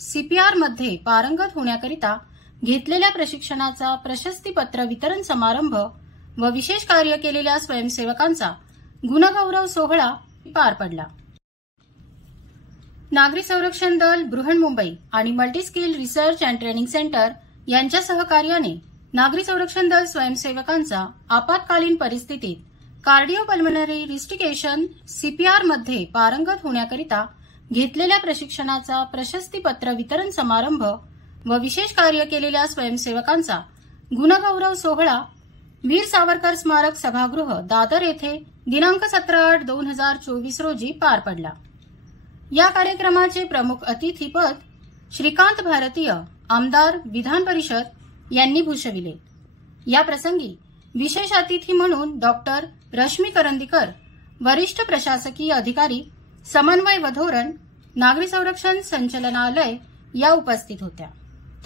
CPR मध्ये पारंगत होण्याकरिता घेतलेल्या प्रशिक्षणाचा प्रशस्तीपत्र वितरण समारंभ व विशेष कार्य केलेल्या स्वयंसेवकांचा गुणगौरव सोहळा पार पडला। नागरी संरक्षण दल, बृहन्मुंबई आणि multi skill research and training centre यांच्या सहकार्याने नागरी संरक्षण दल स्वयंसेवकांचा आपत्कालीन परिस्थितीत कार्डिओपल्मनरी रिस्टिकेशन सीपीआर मध्ये पारंगत होण्याकरिता घेतलेल्या प्रशिक्षणाचा प्रशस्तीपत्र वितरण समारंभ व विशेष कार्य केलेल्या स्वयंसेवकांचा गुणगौरव सोहळा वीर सावरकर स्मारक सभागृह, दादर येथे दिनांक 17/8/2024 रोजी पार पडला। या कार्यक्रमाचे प्रमुख अतिथीपद श्रीकांत भारतीय, आमदार, विधान परिषद यांनी भूषविले। या प्रसंगी विशेष अतिथी म्हणून डॉक्टर रश्मी करंदीकर, वरिष्ठ प्रशासकीय अधिकारी, समन्वय व धोरण, नागरी संरक्षण संचालनालय या उपस्थित होत्या।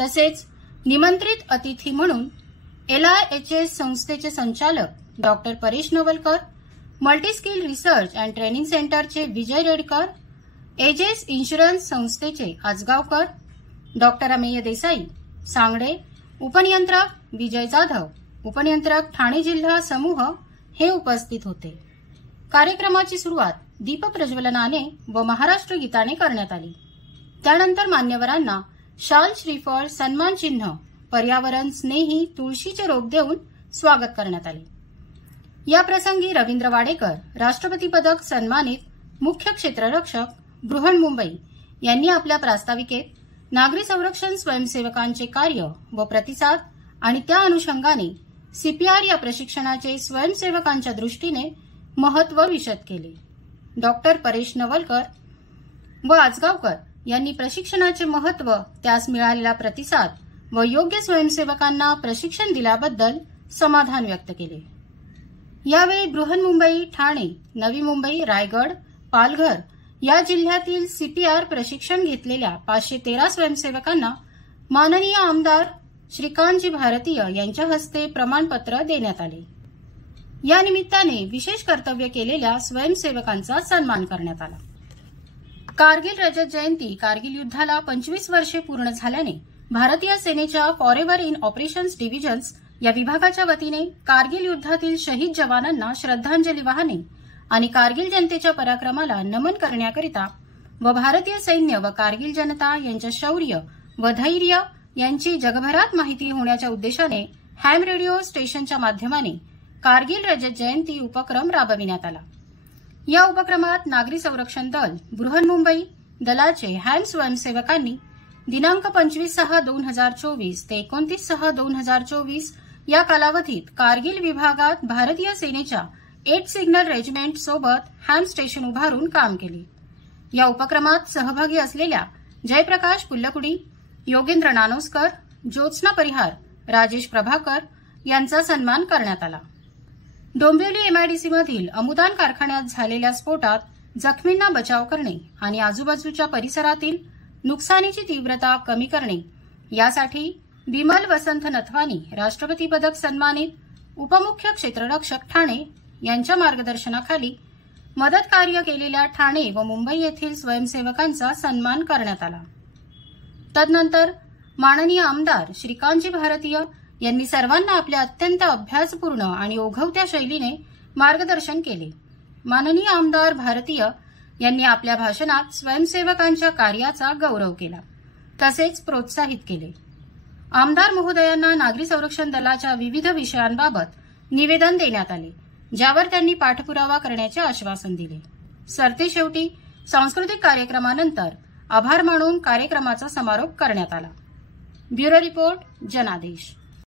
तसेच निमंत्रित अतिथी म्हणून LIHS संस्थेचे संचालक doctor Paresh Navalkar, multi skill research and training सेंटरचे विजय रेडकर, एजेस इन्शुरन्स संस्थेचे आजगावकर, डॉक्टर अमेय देसाई, सांगडे, उपनियंत्रक विजय जाधव, उपनियंत्रक ठाणे जिल्हा समूह हे उपस्थित होते। कार्यक्रमाची सुरुवात दीप प्रज्वलनाने व महाराष्ट्र गीताने करण्यात आली। त्यानंतर मान्यवरांना शाल, श्रीफळ, सन्मान चिन्ह, पर्यावरण स्नेही तुळशीचे रोप देऊन स्वागत करण्यात आले। या प्रसंगी रवींद्र वाडेकर, राष्ट्रपती पदक सन्मानित मुख्य क्षेत्ररक्षक, बृहन्मुंबई यांनी आपल्या प्रास्ताविकेत नागरी संरक्षण स्वयंसेवकांचे कार्य व प्रतिसाद आणि त्या अनुषंगाने सीपीआर या प्रशिक्षणाचे स्वयंसेवकांच्या दृष्टीने महत्त्व विशद केले। डॉक्टर परेश नवलकर व आजगावकर यांनी प्रशिक्षणाचे महत्त्व, त्यास मिळालेला प्रतिसाद व योग्य स्वयंसेवकांना प्रशिक्षण दिल्याबद्दल समाधान व्यक्त केले। यावेळी बृहन्मुंबई, ठाणे, नवी मुंबई, रायगड, पालघर या जिल्ह्यातील सीपीआर प्रशिक्षण घेतलेल्या 513 स्वयंसेवकांना माननीय आमदार श्रीकांतजी भारतीय यांच्या हस्ते प्रमाणपत्र देण्यात आले। या निमित्ताने विशेष कर्तव्य केलेल्या स्वयंसेवकांचा सन्मान करण्यात आला। कारगिल रजत जयंती, कारगिल युद्धाला 25 वर्षे पूर्ण झाल्याने भारतीय सेनेच्या फॉरेव्हर इन ऑपरेशन्स डिव्हिजन्स या विभागाच्या वतीने कारगिल युद्धातील शहीद जवानांना श्रद्धांजली वाहने आणि कारगिल जनतेच्या पराक्रमाला नमन करण्याकरिता व भारतीय सैन्य व कारगिल जनता यांच्या शौर्य व धैर्य यांची जगभरात माहिती होण्याच्या उद्देशाने हॅम रेडिओ स्टेशनच्या माध्यमाने कारगिल रजत जयंती उपक्रम राबविण्यात आला। या उपक्रमात नागरी संरक्षण दल, बृहन्मुंबई दलाचे हॅम स्वयंसेवकांनी दिनांक 25/6/2024 ते 29/6/2024 या कालावधीत कारगिल विभागात भारतीय सेनेच्या 8 सिग्नल रेजिमेंट सोबत हॅम स्टेशन उभारून काम केले। या उपक्रमात सहभागी असलेल्या जयप्रकाश पुल्लकुडी, योगेंद्र नानोस्कर, ज्योत्स्ना परिहार, राजेश प्रभाकर यांचा सन्मान करण्यात आला। डोंबिवली MIDC मधील अमुदान कारखान्यात झालेल्या स्फोटात जखमींना बचाव करणे आणि आजूबाजूच्या परिसरातील नुकसानीची तीव्रता कमी करणे यासाठी बिमल वसंत नथवानी, राष्ट्रपती पदक सन्मानित उपमुख्य क्षेत्ररक्षक ठाणे यांच्या मार्गदर्शनाखाली मदत कार्य केलेल्या ठाणे व मुंबई येथील स्वयंसेवकांचा सन्मान करण्यात आला। तदनंतर माननीय आमदार श्रीकांतजी भारतीय यांनी सर्वांना आपल्या अत्यंत अभ्यासपूर्ण आणि ओघवत्या शैलीने मार्गदर्शन केले। माननीय आमदार भारतीय यांनी आपल्या भाषणात स्वयंसेवकांच्या कार्याचा गौरव केला, तसेच प्रोत्साहित केले। आमदार महोदयांना नागरी संरक्षण दलाच्या विविध विषयांबाबत निवेदन देण्यात आले, ज्यावर त्यांनी पाठपुरावा करण्याचे आश्वासन दिले। सरतेशेवटी सांस्कृतिक कार्यक्रमानंतर आभार मानून कार्यक्रमाचा समारोप करण्यात आला। ब्युरो रिपोर्ट, जनादेश।